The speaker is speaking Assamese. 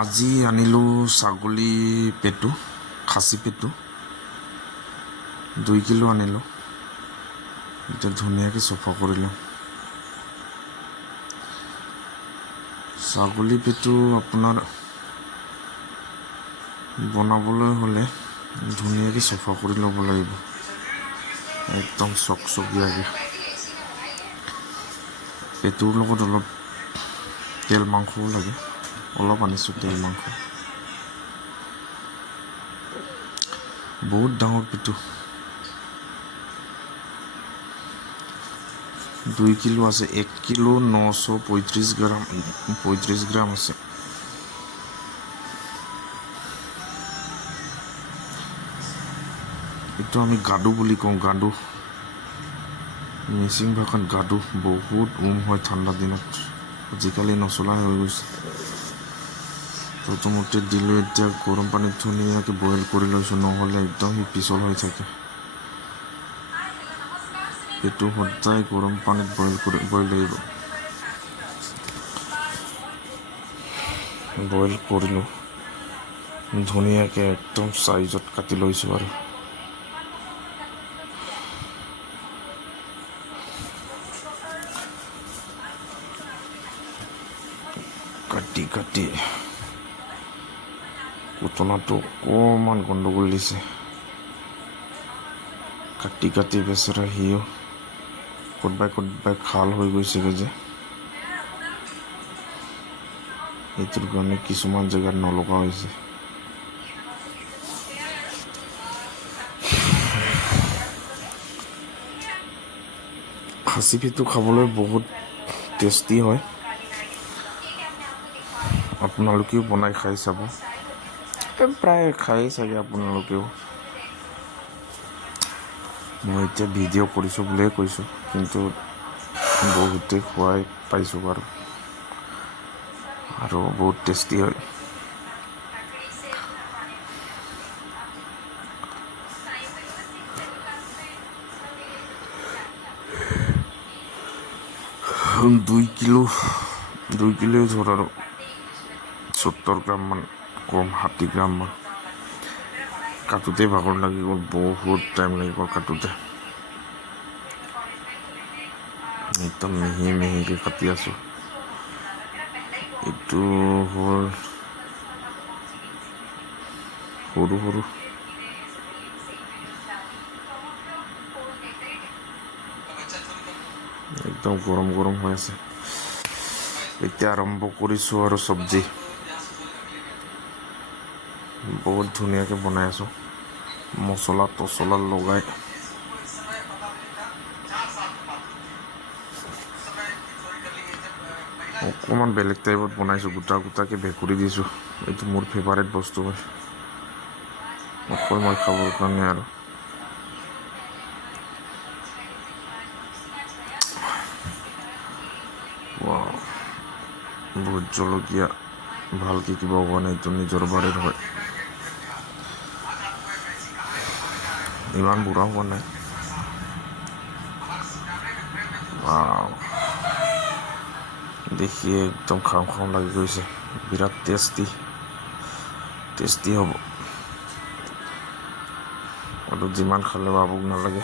আজি আনিলোঁ ছাগলী পেটু, খাচী পেটু 2 কিলো আনিলোঁ। এতিয়া ধুনীয়াকৈ চফা কৰিলোঁ। ছাগলী পেটু আপোনাৰ বনাবলৈ হ'লে ধুনীয়াকৈ চফা কৰি ল'ব লাগিব, একদম চকচকীয়াকৈ। পেটুৰ লগত অলপ তেল মাংসও লাগে, অলপ আনিছোঁ তেল মাংস। বহুত ডাঙৰ পেটু, 2 কিলো আছে। 1 কিলো 935 গ্ৰাম আছে। এইটো আমি গাদু বুলি কওঁ, গাদু। মিচিং ভাষাত গাদু। বহুত হয় ঠাণ্ডা দিনত, আজিকালি নচলা হৈ গৈছে। প্ৰথমতে দিলোঁ, এতিয়া গৰম পানীত ধুনীয়াকৈ বইল কৰি লৈছোঁ, নহ'লে একদম সি পিছল হৈ থাকে। এইটো সদায় গৰম পানীত বইল লাগিব। বইল কৰিলোঁ, ধুনীয়াকৈ একদম চাইজত কাটি লৈছোঁ আৰু। কাটি কুটনাটো অকণমান গণ্ডগোল দিছে। কাটি বেচেৰা সিও ক'তবাই খাল হৈ গৈছেগৈ যে, সেইটোৰ কাৰণে কিছুমান জেগাত নলগা হৈছে। খাচী পেটু খাবলৈ বহুত টেষ্টি হয়, আপোনালোকেও বনাই খাই চাব। প্ৰায় খায়েই চাগে আপোনালোকেও। মই এতিয়া ভিডিঅ' কৰিছোঁ বুলিয়ে কৈছোঁ, কিন্তু বহুতে খুৱাই পাইছোঁ বাৰু, আৰু বহুত টেষ্টি হয়। দুই কিলো ধৰ আৰু 70 গ্ৰামমান কম, 60 গ্ৰামমান। কাটোতে ভাগৰ লাগি গ'ল, বহুত টাইম লাগি গ'ল কাটোতে। একদম মিহিকৈ কাটি আছোঁ। এইটো হ'ল সৰু একদম গৰম হৈ আছে। এতিয়া আৰম্ভ কৰিছোঁ আৰু চব্জি। বহুত ধুনীয়াকৈ বনাই আছোঁ, মচলা লগাই। অকণমান বেলেগ টাইপত বনাইছোঁ, গোটাকৈ ভেকুৰি দিছোঁ। এইটো মোৰ ফেভাৰেট বস্তু হয়, অকল মই খাবৰ কাৰণে আৰু। বহুত জলকীয়া ভালকৈ কিবা হোৱা নাই, এইটো নিজৰ বাৰীৰ হয়, ইমান বুঢ়া হোৱা নাই। দেখিয়ে একদম খাওঁ লাগি গৈছে, বিৰাট টেষ্টি হ'ব। আৰু যিমান খালেও আভোক নালাগে।